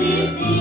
Bebê